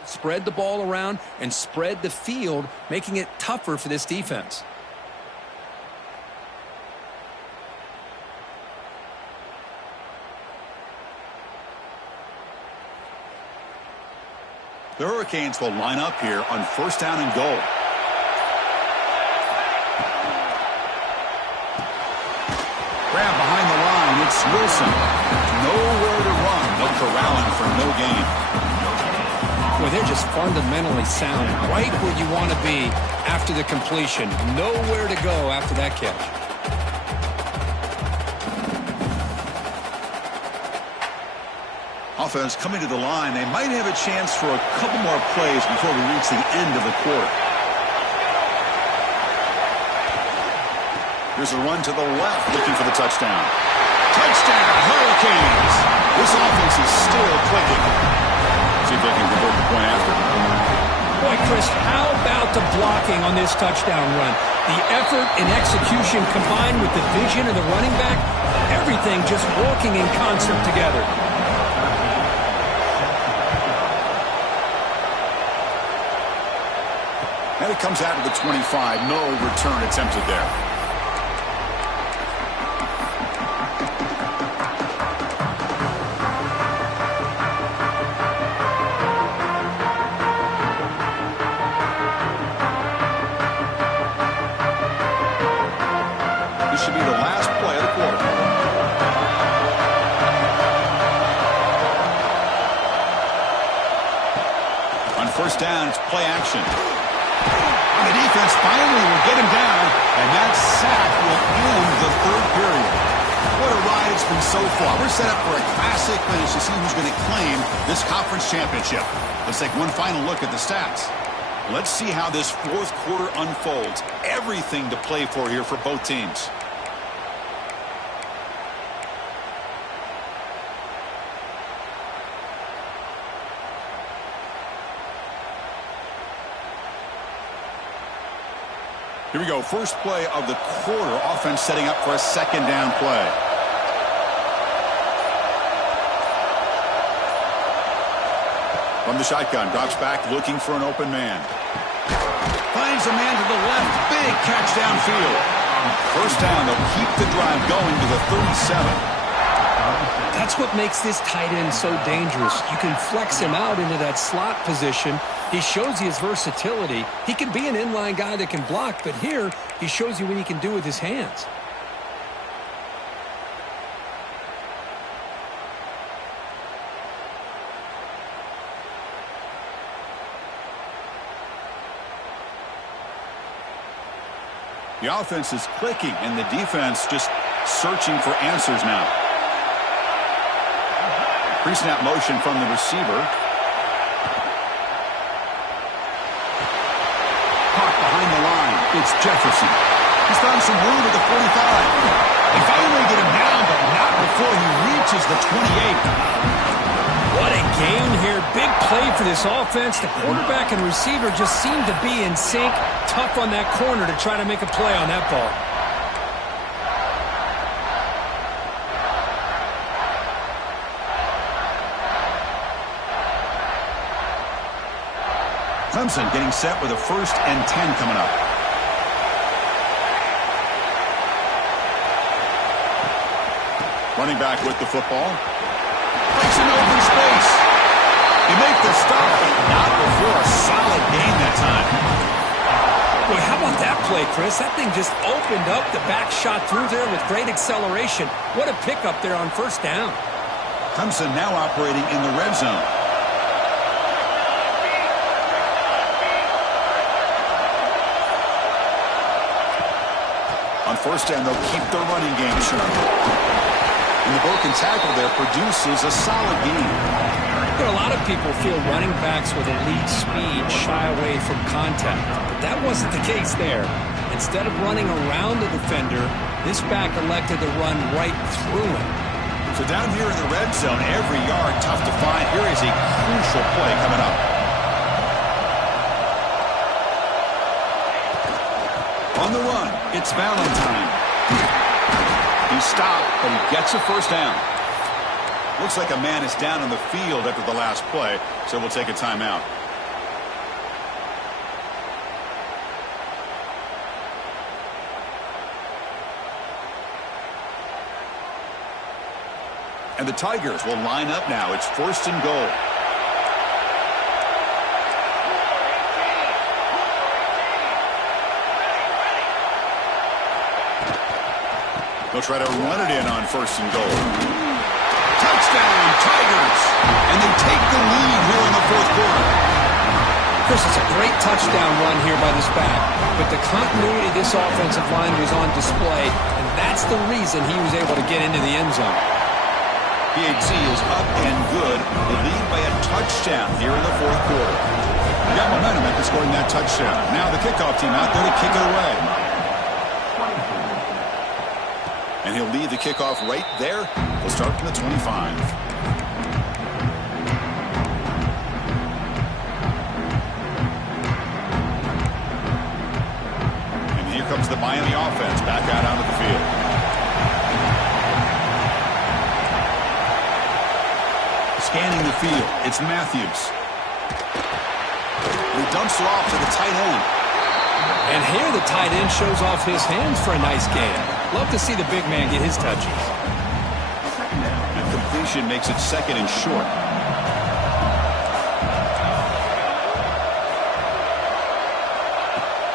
spread the ball around and spread the field, making it tougher for this defense. The Hurricanes will line up here on first down and goal. Grab behind the line. It's Wilson. Nowhere to run. No corralling for no gain. Well, they're just fundamentally sound, right where you want to be after the completion. Nowhere to go after that catch. offense coming to the line. They might have a chance for a couple more plays before we reach the end of the quarter. Here's a run to the left, looking for the touchdown. Touchdown, Hurricanes! This offense is still clicking. See if they can convert the point after. Boy, Chris, how about the blocking on this touchdown run? The effort and execution combined with the vision of the running back, everything just working in concert together. And it comes out to the 25. No return attempted there. Should be the last play of the quarter. On first down, it's play action. And the defense finally will get him down, and that sack will end the third period. What a ride it's been so far. We're set up for a classic finish to see who's going to claim this conference championship. Let's take one final look at the stats. Let's see how this fourth quarter unfolds. Everything to play for here for both teams. Here we go. First play of the quarter. Offense setting up for a second down play. From the shotgun. Drops back looking for an open man. Finds a man to the left. Big catch downfield. First down. They'll keep the drive going to the 37. That's what makes this tight end so dangerous. You can flex him out into that slot position. He shows you his versatility. He can be an inline guy that can block, but here he shows you what he can do with his hands. The offense is clicking, and the defense just searching for answers now. Pre-snap motion from the receiver. Caught behind the line. It's Jefferson. He's found some room at the 45. They finally get him down, but not before he reaches the 28. What a gain here. Big play for this offense. The quarterback and receiver just seem to be in sync. Tough on that corner to try to make a play on that ball. Clemson getting set with a 1st and 10 coming up. Running back with the football. Breaks into open space. He makes the stop, but not before a solid gain that time. Boy, how about that play, Chris? That thing just opened up. The back shot through there with great acceleration. What a pickup there on first down. Clemson now operating in the red zone. On first down, they'll keep their running game sharp. And the broken tackle there produces a solid gain. You know, a lot of people feel running backs with elite speed shy away from contact. But that wasn't the case there. Instead of running around the defender, this back elected to run right through him. So down here in the red zone, every yard tough to find. Here is a crucial play coming up. On the run, it's Valentine. He stopped, but he gets a first down. Looks like a man is down on the field after the last play, so we'll take a timeout. And the Tigers will line up now. It's 1st and goal. They'll try to run it in on 1st and goal. Touchdown, Tigers! And they take the lead here in the 4th quarter. Chris, it's a great touchdown run here by this back. But the continuity of this offensive line was on display, and that's the reason he was able to get into the end zone. PAT is up and good. They lead by a touchdown here in the fourth quarter. They got momentum after scoring that touchdown. Now the kickoff team out there to kick it away. And he'll lead the kickoff right there. We'll start from the 25. And here comes the Miami offense back out onto the field. Scanning the field, it's Matthews. He dumps it off to the tight end. And here the tight end shows off his hands for a nice gain. Love to see the big man get his touches. And completion makes it second and short.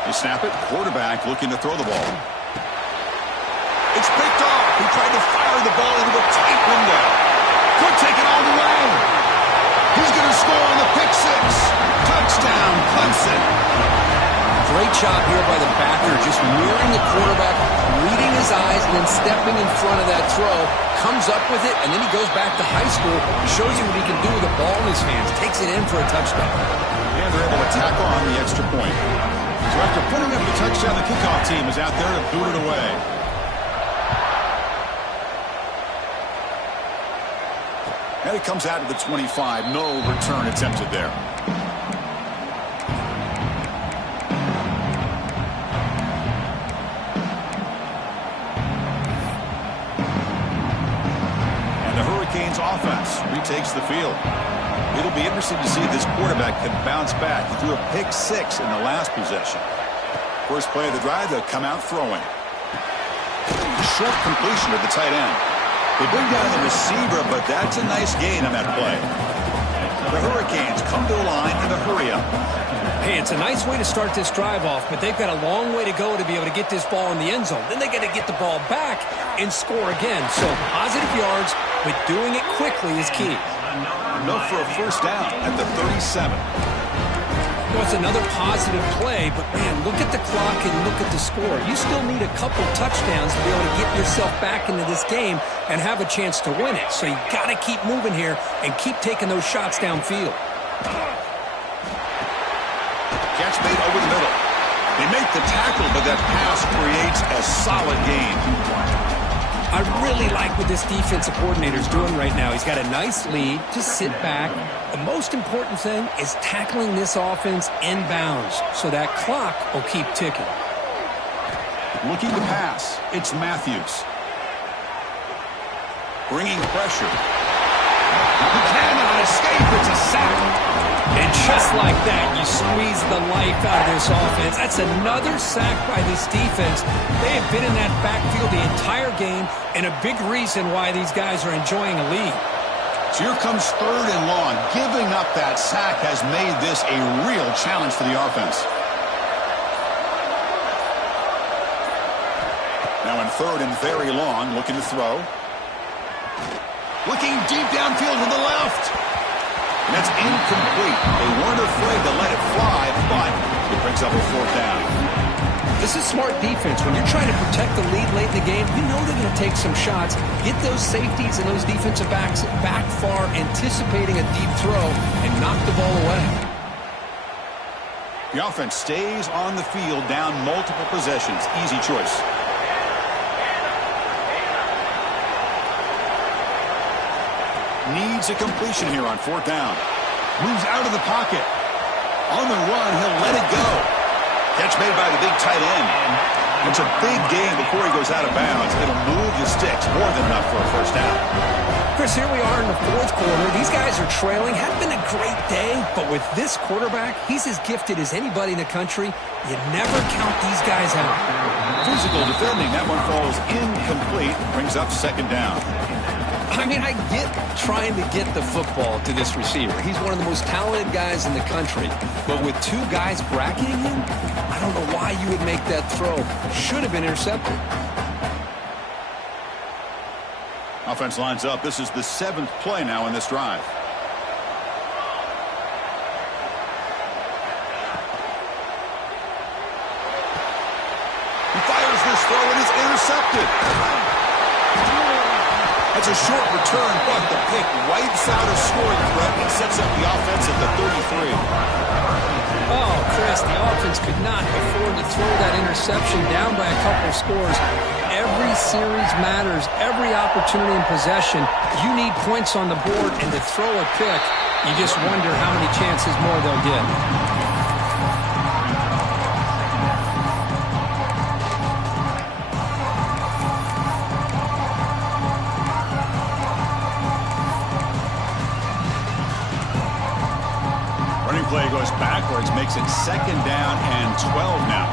They snap it. Quarterback looking to throw the ball. It's picked off. He tried to fire the ball into a tight window. Could take it all the way. He's going to score on the pick six. Touchdown, Clemson. Great job here by the backer, just mirroring the quarterback, reading his eyes, and then stepping in front of that throw. Comes up with it, and then he goes back to high school, shows you what he can do with the ball in his hands, takes it in for a touchdown. And they're able to tackle on the extra point. So after putting up the touchdown, the kickoff team is out there to boot it away. And it comes out to the 25. No return attempted there. And the Hurricanes offense retakes the field. It'll be interesting to see if this quarterback can bounce back. He threw a pick six in the last possession. First play of the drive, they'll come out throwing. Short completion to the tight end. They bring down the receiver, but that's a nice gain on that play. The Hurricanes come to the line in a hurry-up. Hey, it's a nice way to start this drive off, but they've got a long way to go to be able to get this ball in the end zone. Then they got to get the ball back and score again. So positive yards, but doing it quickly is key. Enough for a first down at the 37. Well, it's another positive play, but, man, look at the clock and look at the score. You still need a couple touchdowns to be able to get yourself back into this game and have a chance to win it. So you got to keep moving here and keep taking those shots downfield. Catch made over the middle. They make the tackle, but that pass creates a solid gain. I really like what this defensive coordinator is doing right now. He's got a nice lead to sit back. The most important thing is tackling this offense inbounds so that clock will keep ticking. Looking to pass. It's Matthews. Bringing pressure. He cannot escape. It's a sack. And just like that, you squeeze the life out of this offense. That's another sack by this defense. They have been in that backfield the entire game, and a big reason why these guys are enjoying a lead. So here comes third and long. Giving up that sack has made this a real challenge for the offense. Now in third and very long, looking to throw. Looking deep downfield to the left. And that's incomplete. They weren't afraid to let it fly, but it brings up a fourth down. This is smart defense. When you're trying to protect the lead late in the game, you know they're going to take some shots, get those safeties and those defensive backs back far, anticipating a deep throw, and knock the ball away. The offense stays on the field, down multiple possessions. Easy choice. Needs a completion here on fourth down. Moves out of the pocket. On the run, he'll let it go. Catch made by the big tight end. It's a big game before he goes out of bounds. It'll move the sticks, more than enough for a first down. Chris, here we are in the fourth quarter. These guys are trailing. Had been a great day, but with this quarterback, he's as gifted as anybody in the country. You never count these guys out. Physical defending. That one falls incomplete. Brings up second down. I mean, I get trying to get the football to this receiver. He's one of the most talented guys in the country. But with two guys bracketing him, I don't know why you would make that throw. Should have been intercepted. Offense lines up. This is the seventh play now in this drive. He fires this throw and it's intercepted. That's It's a short return, but the pick wipes out a scoring threat and sets up the offense at the 33. Oh, Chris, the offense could not afford to throw that interception down by a couple scores. Every series matters. Every opportunity in possession, you need points on the board, and to throw a pick, you just wonder how many chances more they'll get. Play goes backwards, makes it 2nd down and 12 now.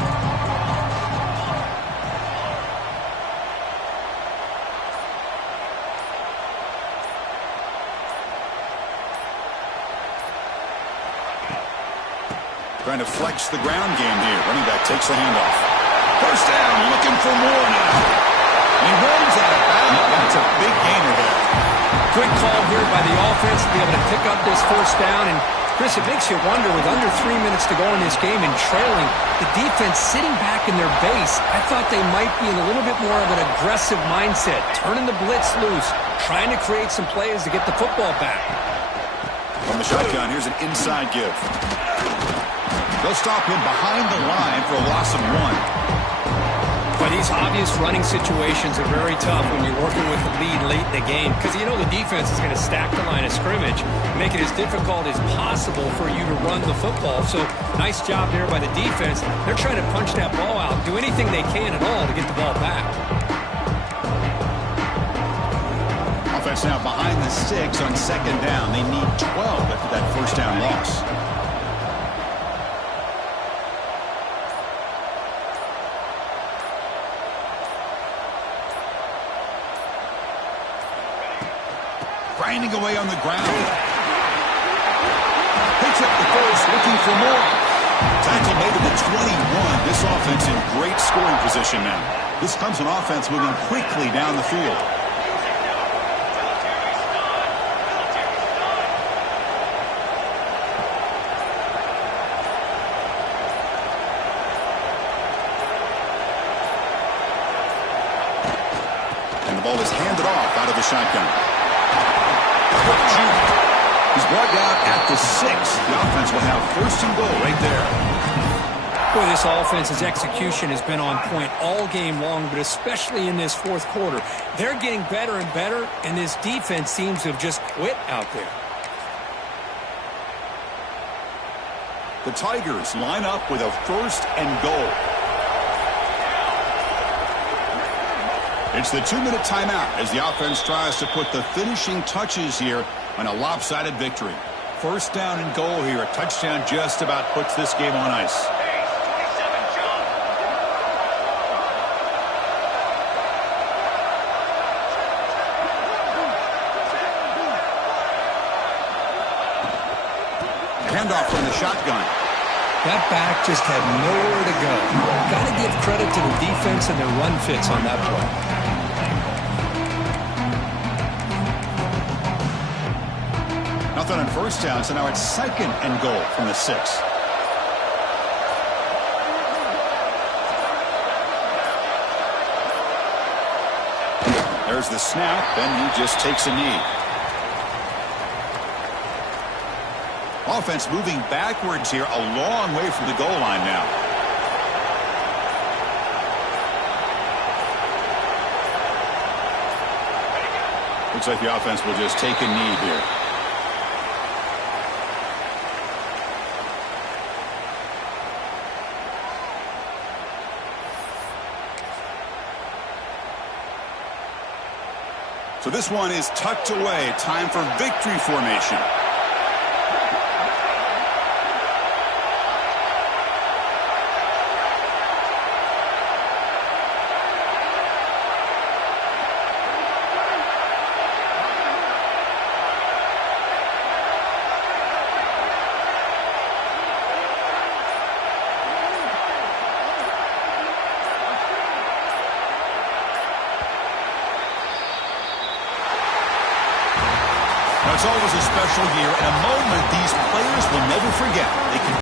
Trying to flex the ground game here. Running back takes the handoff. First down, looking for more now. He runs out of bounds. That's a big gainer there. Good call here by the offense to be able to pick up this first down. And Chris, it makes you wonder, with under 3 minutes to go in this game and trailing, the defense sitting back in their base, I thought they might be in a little bit more of an aggressive mindset, turning the blitz loose, trying to create some plays to get the football back. From the shotgun, here's an inside give. They'll stop him behind the line for a loss of 1. But these obvious running situations are very tough when you're working with the lead late in the game, because you know the defense is going to stack the line of scrimmage, make it as difficult as possible for you to run the football. So nice job there by the defense. They're trying to punch that ball out, do anything they can at all to get the ball back. Offense now behind the 6 on 2nd down. They need 12 after that first down loss. Grinding away on the ground. Picks up the first, looking for more. Tackle made to the 21. This offense in great scoring position now. This Clemson offense moving quickly down the field. And the ball is handed off out of the shotgun. He's brought down at the 6. The offense will have 1st and goal right there. Boy, this offense's execution has been on point all game long, but especially in this 4th quarter. They're getting better and better, and this defense seems to have just quit out there. The Tigers line up with a 1st and goal. It's the 2-minute timeout as the offense tries to put the finishing touches here on a lopsided victory. 1st down and goal here. A touchdown just about puts this game on ice. Handoff from the shotgun. That back just had nowhere to go. Got to give credit to the defense and their run fits on that play. Nothing on 1st down, so now it's 2nd and goal from the 6. There's the snap, and he just takes a knee. Offense moving backwards here, a long way from the goal line now. Looks like the offense will just take a knee here. So this one is tucked away. Time for victory formation. It's always a special year and a moment these players will never forget. They can